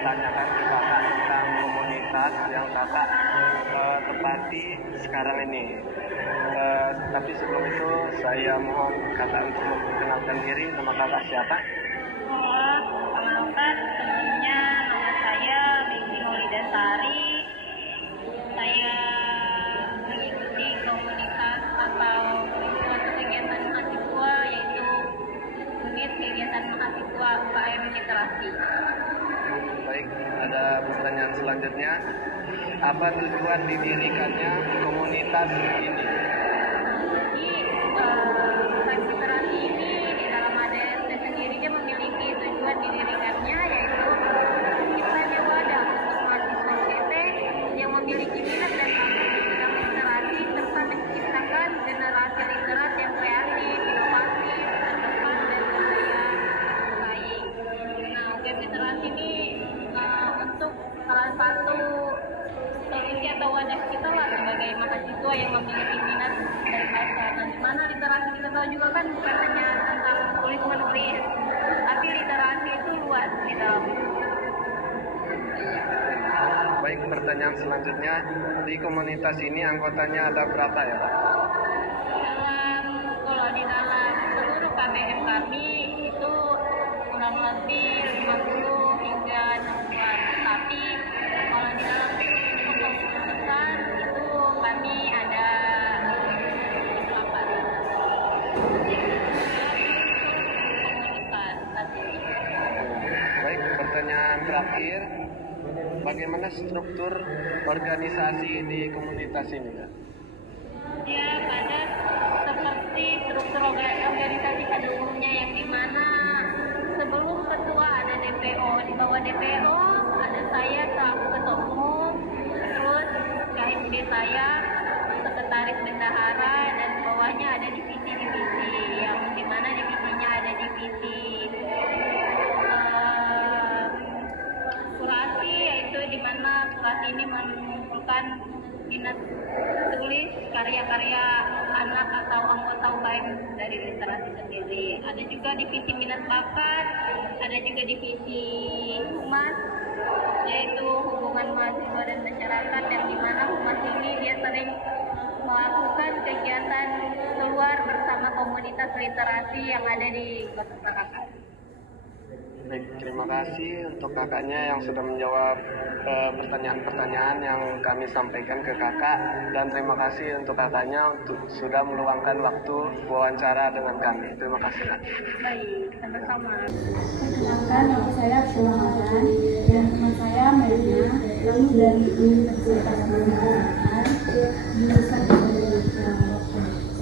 tanyakan ke kakak tentang komunitas yang kakak tepati sekarang ini. Tapi sebelum itu saya mohon kakak untuk memperkenalkan diri. Nama kakak siapa? Perkenalkan, sebelumnya nama saya Miki Maulidasari. Saya mengikuti komunitas atau suatu kegiatan mahasiswa, yaitu unit kegiatan mahasiswa UKM Literasi. Baik, ada pertanyaan selanjutnya. Apa tujuan didirikannya komunitas ini? UKM Literasi ini di dalam ADST sendiri dia memiliki tujuan didirikannya, yaitu terciptanya wadah untuk mahasiswa UGT yang memiliki minat dan passion di bidang literasi serta menciptakan generasi literat yang kreatif, inovatif, terdepan dan berdaya saing. Nah, UKM Literasi ini untuk salah satu solusi atau wadah kita lah sebagai mahasiswa yang memiliki minat dan passion. Nah, dimana literasi kita tahu juga kan bukan hanya tentang tulis menulis, tapi literasi itu luas gitu. Baik, pertanyaan selanjutnya, di komunitas ini anggotanya ada berapa ya Pak? Kalau di dalam seluruh KBM kami itu kurang lebih 50 hingga 60-an. Tapi kalau di dalam kepengurusan itu kami ada 8 komunitas saat ini. Baik, pertanyaan terakhir, bagaimana struktur organisasi di komunitas ini Kak? Dia pada seperti struktur organisasi pada umumnya, yang dimana sebelum ketua ada DPO, di bawah DPO ada saya selaku ketua umum, terus KMD saya sekretaris bendahara, dan di bawahnya ada divisi-divisi, yang dimana divisinya ada divisi kurasi, yaitu dimana kurasi ini mengumpulkan minat tulis karya-karya anak atau anggota UKM dari literasi sendiri. Ada juga divisi minat bakat, ada juga divisi humas, yaitu hubungan mahasiswa dan masyarakat, yang dimana humas ini dia sering melakukan kegiatan keluar bersama komunitas literasi yang ada di kota Tarakan. Baik, terima kasih untuk kakaknya yang sudah menjawab pertanyaan-pertanyaan yang kami sampaikan ke kakak, dan terima kasih untuk kakaknya untuk sudah meluangkan waktu wawancara dengan kami. Terima kasih Kak. Baik, sama-sama. Perkenalkan, nama saya Abdullah Hadan dan teman saya Melina, kami dari Universitas Pendidikan jurusan Indonesia.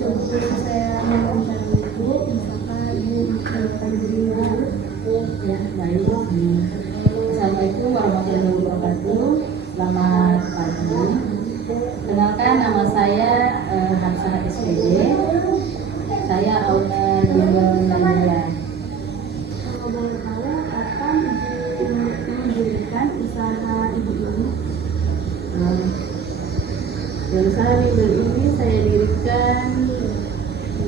Sebelum saya mewawancara Ibu, misalkan Ibu menceritakan diri Ibu. Ya, baik. Assalamualaikum warahmatullahi wabarakatuh. Selamat pagi. Kenalkan, nama saya Hapsana SPD. Saya owner Bimbel Mandala. Kalau boleh tahu, kapan Ibu mendirikan usaha Ibu ini? Usaha Bimbel ini saya dirikan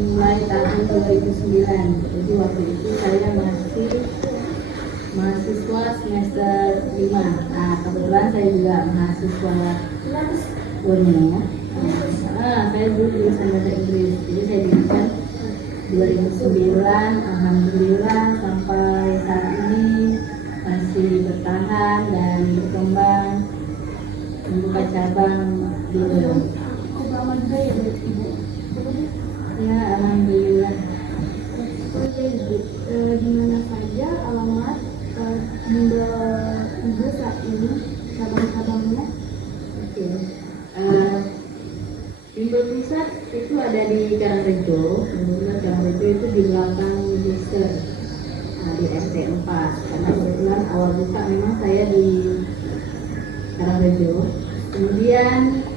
mulai tahun 2009. Jadi waktu itu saya masih mahasiswa semester 5. Nah, kebetulan saya juga mahasiswa UNER. Saya dulu jurusan bahasa Inggris. Jadi saya dirikan 2009. Alhamdulillah sampai saat ini masih bertahan dan berkembang, membuka cabang di Lama juga ya Ibu? Ya, alhamdulillah. Oke Ibu, di mana saja alamat bimbel Ibu saat ini, cabang-cabangnya? Oke. Bimbel pusat itu ada di Karangrejo. Kebetulan Karangrejo itu di belakang Booster, di ST 4. Karena kebetulan awal buka memang saya di Karangrejo. Kemudian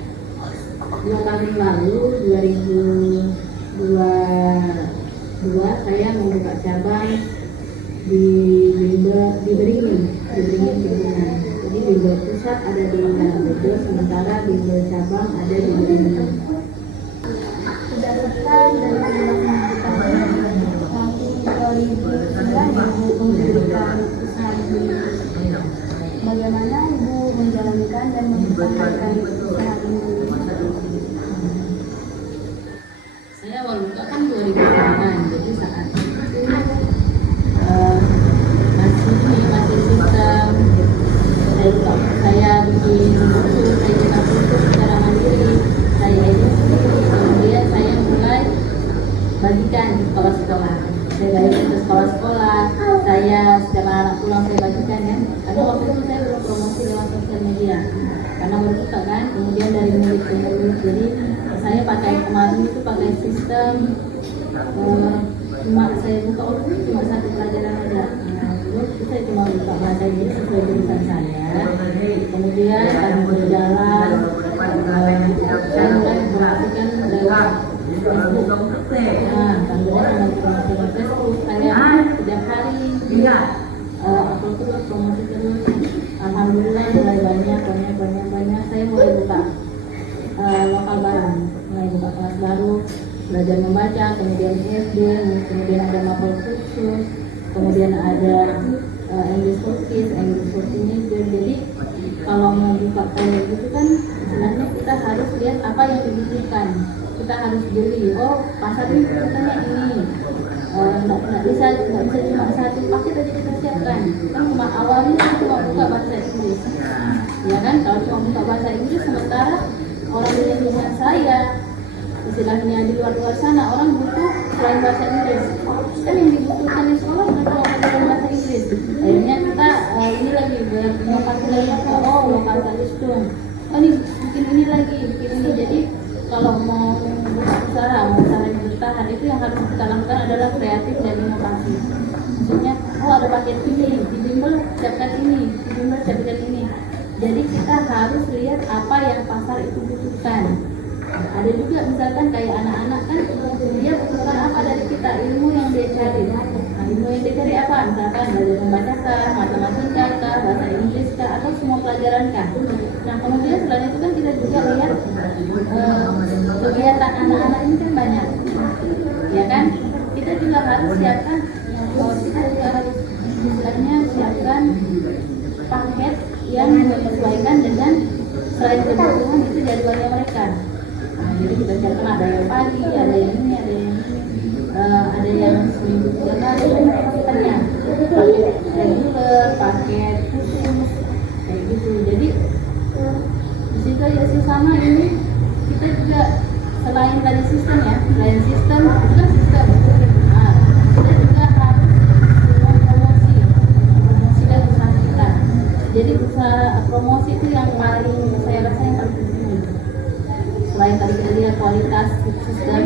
2 tahun lalu 2022 saya membuka cabang di Beringin Kuningan. Jadi bimbel pusat ada di Karangrejo, sementara bimbel cabang ada di Beringin. Berdasarkan dari penjelasan Ibu tadi, tahun 2009 Ibu mendirikan usaha ini. bagaimana Ibu menjalankan dan mempertahankan usaha ini? Saya awal buka kan 2008, jadi saat itu masih sistem saya bikin buku, saya cetak buku secara mandiri, saya edit sendiri, kemudian saya mulai bagikan di sekolah-sekolah. Saya bagikan ke sekolah-sekolah, saya setiap anak pulang saya bagikan ya. Karena waktu itu saya belum promosi lewat sosial media, karena baru buka kan, kemudian dari murid ke murid. Jadi saya pakai kemarin itu pakai sistem cuma saya buka waktu itu cuma satu pelajaran aja. Terus saya cuma buka bahasa Inggris sesuai jurusan saya. Kemudian kami berjalan, saya mulai memperhatikan lewat Facebook. Nah, kemudian dengan Facebook saya setiap hari upload terus, promosi terus. Alhamdulillah mulai banyak. Saya mulai buka lokal baru, mulai buka kelas baru, belajar membaca, kemudian SD, kemudian ada mapel khusus, kemudian ada English for Kids, English for Teenager. Jadi kalau mau buka kayak gitu kan sebenarnya kita harus lihat apa yang dibutuhkan. Kita harus beli, oh pasar ini kebutuhannya ini. Nggak bisa cuma satu paket aja kita siapkan. Kan cuma awalnya cuma buka bahasa Inggris, ya kan? Kalau cuma buka bahasa Inggris, sementara orang Indonesia saya istilahnya di luar sana orang butuh selain bahasa Inggris, kan yang dibutuhkan di sekolah bukan cuma pelajaran bahasa Inggris. Akhirnya kita ini lagi berinovasi lagi, oh lokal tuh, oh ini bikin ini lagi, bikin ini. Jadi kalau mau buka usaha yang bertahan itu yang harus kita lakukan adalah kreatif dan inovasi. Maksudnya, oh ada paket ini, di bimbel siapkan ini, di bimbel siapkan ini. Jadi kita harus lihat apa yang pasar itu butuhkan. Ada juga misalkan kayak anak-anak kan dia butuhkan apa dari kita, ilmu yang dia cari. Nah, ilmu yang dia cari apa? Misalkan belajar membaca kah, matematika kah, bahasa Inggris kah, atau semua pelajaran kah. Nah kemudian selain itu kan kita juga lihat kegiatan anak-anak ini kan banyak, ya kan? Kita juga harus siapkan, kita juga harus istilahnya siapkan paket yang menyesuaikan dengan selain kebutuhan itu jadwalnya mereka. Nah, jadi kita siapkan ada yang pagi, ada yang ini, ada yang seminggu 3 kali pasukannya, paket reguler, paket khusus, kayak gitu. Jadi di situ ya sih sama ini kita juga selain tadi sistem ya, selain sistem itu kan sistem. Nah, kita juga harus mempromosikan usaha kita. Jadi usaha promosi itu yang paling saya rasa yang paling penting. Selain tadi kita lihat kualitas sistem,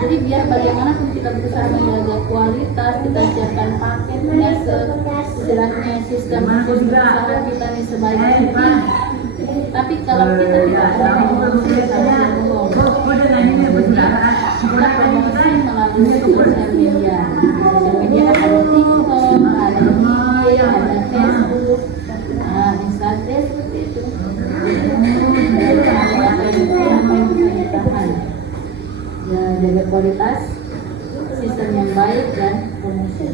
jadi biar bagaimanapun kita berusaha menjaga kualitas, kita siapkan paketnya istilahnya sistem usaha kita nih sebaik mungkin. Tapi kalau kita tidak promosi sama kita promosi melalui sosial media. Sosial media kan ada TikTok, ada IG, ada Facebook, Instagram seperti itu. Ya, jaga kualitas, sistem yang baik dan promosi.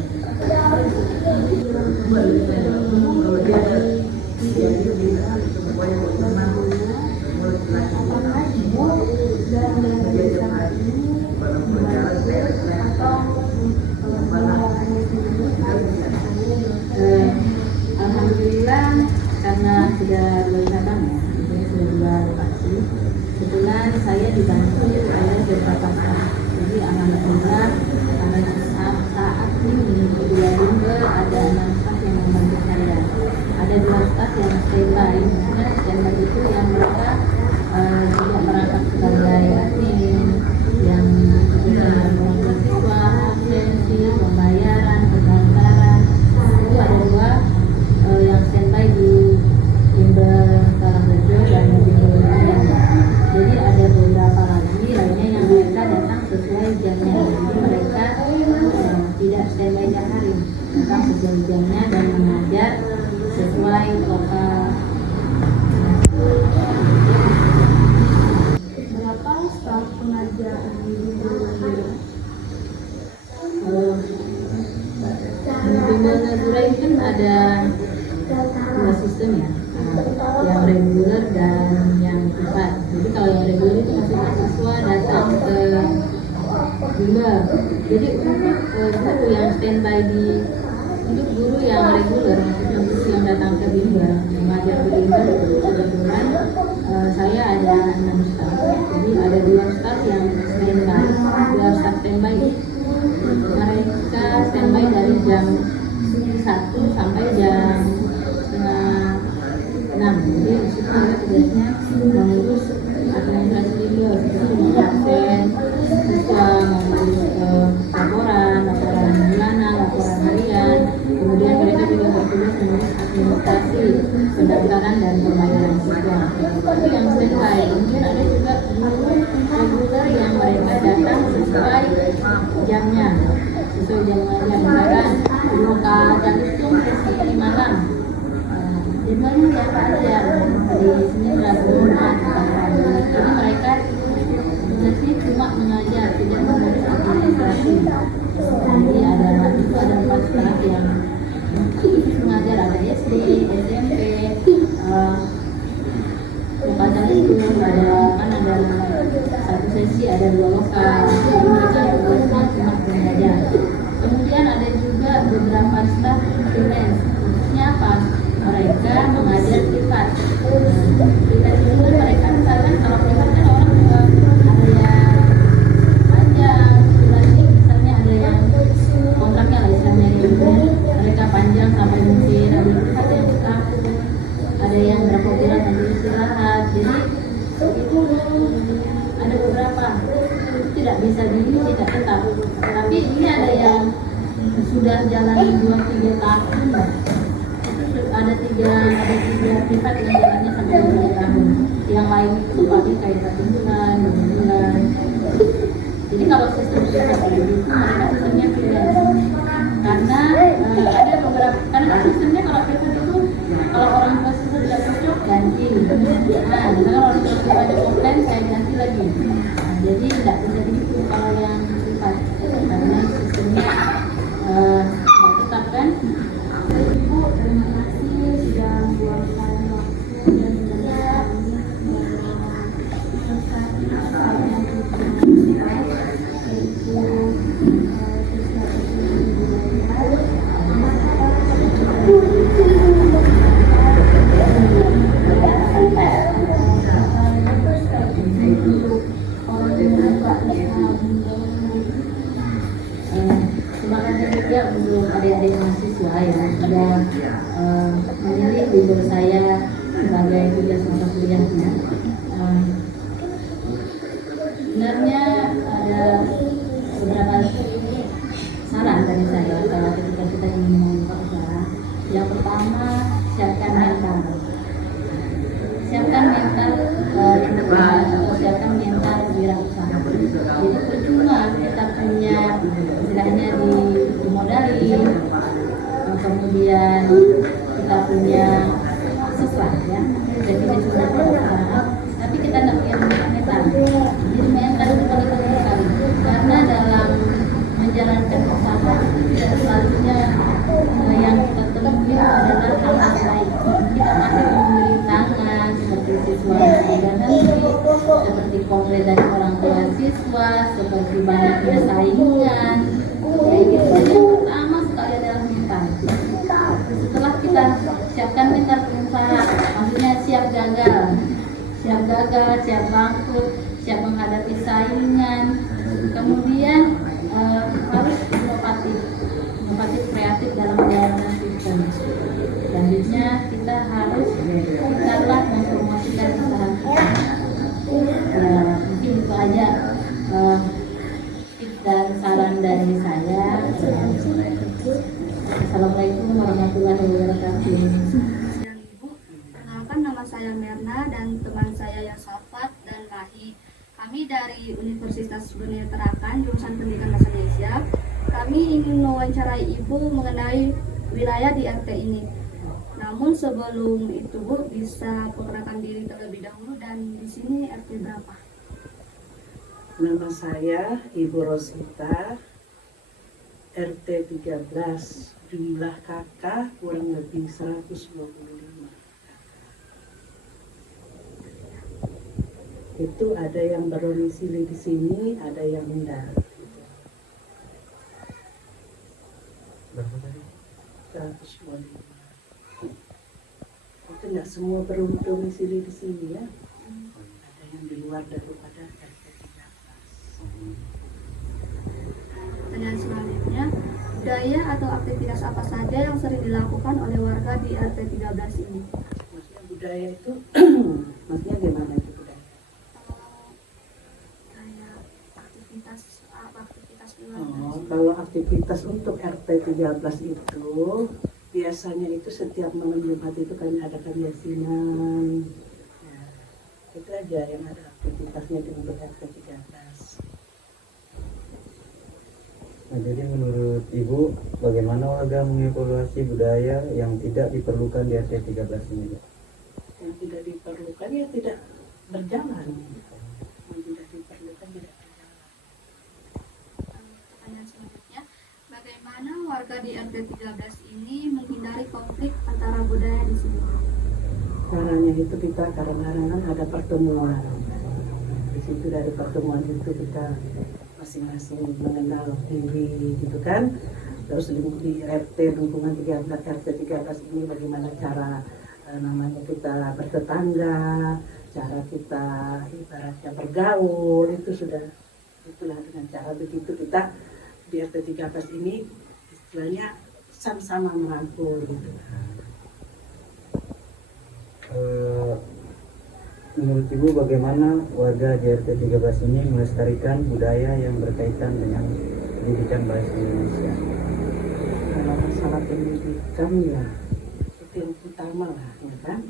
Alhamdulillah karena sudah dilaksanakan ya, sudah 2 lokasi. Kebetulan saya dibantu oleh beberapa staff. Jadi alhamdulillah karena saat ini di 2 bimbel ada 6 staff yang membantu saya. Ada 2 staff yang standby. Maksudnya standby itu yang mereka juga merangkap sebagai admin, yang juga melakukan siswa, absensi, pembayaran, pendaftaran. Itu ada 2 yang standby di bimbel Karangrejo dan bimbel lainnya. Jadi ada beberapa lagi lainnya yang mereka datang sesuai jamnya. Jadi mereka tidak standby tiap hari, datang sesuai jamnya dan mengajar sesuai lokal. Berapa staf pengajar di Bimbel Nazura itu kan ada dua sistem ya, yang reguler dan yang privat. Jadi kalau yang reguler itu maksudnya siswa datang ke bimbel. Jadi untuk guru yang standby untuk guru yang reguler, maksudnya guru yang datang ke bimbel mengajar di bimbel, kebetulan saya ada 6 staff. Jadi ada 2 staff yang standby, 2 staff standby. Mereka standby dari jam 1 sampai jam setengah 6. Jadi di situ mereka tugasnya mengurus administrasi bimbel seperti mengabsen siswa, mengurus laporan bulanan, laporan harian. Kemudian mereka juga bertugas mengurus administrasi pendaftaran dan pembayaran siswa. Itu yang standby. Kemudian ada juga guru reguler yang mereka datang sesuai jamnya, sesuai jam mengajar. Misalkan guru dan hitung sesi malam, dimana siapa aja di sini Rabu Jumat. Jadi mereka tugasnya cuma mengajar, tidak mengurus administrasi. Jadi ada 4 staff yang mengajar, ada SD, SMP, lokal itu ada 1 sesi, ada 2 lokal. Jadi mereka tugasnya cuma mengajar. Kemudian ada juga beberapa staff freelance. Maksudnya apa? Mereka mengajar privat. Privat itu mereka misalkan kalau privat kan orang juga ada yang panjang durasi, misalnya ada yang kontraknya lah istilahnya gitu. Mereka panjang sampai mungkin ada privat yang setahun, ada yang berapa bulan nanti istirahat. Jadi itu ada beberapa, tidak bisa tidak tetap. Tapi ini ada yang sudah jalan 2-3 tahun. Ada tiga privat yang jalannya sampai 2 tahun. Yang lain itu paling kayak 1 bulan, 2 bulan. Jadi kalau sistem privat itu mereka sistemnya freelance. Karena ada beberapa, karena sistemnya kalau privat itu kalau orang tua siswa tidak cocok ganti. Nah, kalau orang tua siswanya komplain saya ganti lagi. Nah, jadi tidak bisa begitu kalau yang privat karena sistemnya tidak tetap kan. Ibu, terima kasih sudah meluangkan waktu dan mendengar kami tentang saya yaitu terima kasih juga untuk adik-adik mahasiswa yang sudah memilih bimbel saya sebagai tugas mata kuliahnya. Sebenarnya ada beberapa saran dari saya kalau ketika kita ingin membuka usaha. Yang pertama, siapkan mental. Siapkan mental atau siapkan mental wirausaha. Jadi percuma kita punya istilahnya dimodalin, kemudian kita punya sesuatu ya, definisi usaha, tapi kita tidak punya mental. Jadi mental itu paling penting sekali, karena dalam menjalankan usaha tidak selalunya yang kita temui adalah hal baik. Kita masih memberi tangan seperti siswa yang ada nanti, seperti komplain dari orang tua siswa, seperti banyaknya saingan. Jadi yang pertama sekali adalah mental. Setelah kita siapkan mental pengusaha, maksudnya siap gagal, siap bangkrut, siap menghadapi saingan. Kemudian harus inovatif kreatif dalam menjalankan sistem. Selanjutnya kita harus pintarlah mempromosikan usaha kita. Mungkin itu aja tips dan saran dari saya. Assalamualaikum warahmatullahi wabarakatuh. Ibu, perkenalkan nama saya Merna dan teman saya Yasafat dan Lahi. Kami dari Universitas Dunia Tarakan, jurusan Pendidikan Bahasa Indonesia. Kami ingin mewawancarai Ibu mengenai wilayah di RT ini. Namun sebelum itu Bu, bisa perkenalkan diri terlebih dahulu dan di sini RT berapa? Nama saya Ibu Rosita, RT 13 Jumlah kakak kurang lebih 125. Itu ada yang berdomisili di sini, ada yang enggak. Berapa tadi? 125. Itu enggak semua berdomisili di sini ya. Ada yang di luar daripada RT 13. Pertanyaan selanjutnya, budaya atau aktivitas apa saja yang sering dilakukan oleh warga di RT 13 ini? Maksudnya budaya itu, maksudnya gimana itu budaya? Kayak aktivitas apa aktivitas di Oh, warga? kalau aktivitas untuk RT 13 itu biasanya itu setiap malam Jumat itu kami adakan yasinan. Ya, itu aja yang ada aktivitasnya di untuk RT 13. Nah, jadi menurut Ibu, bagaimana warga mengevaluasi budaya yang tidak diperlukan di RT 13 ini? Yang tidak diperlukan ya tidak berjalan. Yang tidak diperlukan tidak berjalan. Pertanyaan selanjutnya, bagaimana warga di RT 13 ini menghindari konflik antara budaya di sini? Caranya itu kita kadang-kadang ada pertemuan. Di situ dari pertemuan itu kita masing-masing mengenal diri gitu kan. Terus di RT lingkungan 13 RT 13 ini bagaimana cara namanya kita bertetangga, cara kita ibaratnya bergaul, itu sudah itulah dengan cara begitu kita di RT 13 ini istilahnya sama-sama merangkul gitu. Menurut Ibu, bagaimana warga di RT 13 ini melestarikan budaya yang berkaitan dengan pendidikan bahasa Indonesia? Kalau masalah pendidikan ya itu yang utama lah ya kan.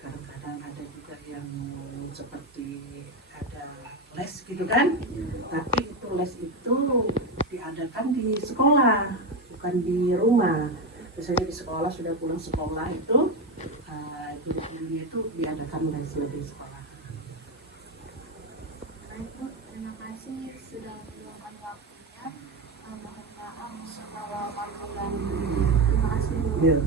Kadang-kadang ada juga yang seperti ada les gitu kan, tapi itu les itu diadakan di sekolah bukan di rumah. Misalnya di sekolah sudah pulang sekolah itu guru-gurunya itu diadakan les di sekolah. Baik Bu, terima kasih sudah meluangkan waktunya. Mohon maaf segala kekurangan. Terima kasih Bu. Ya.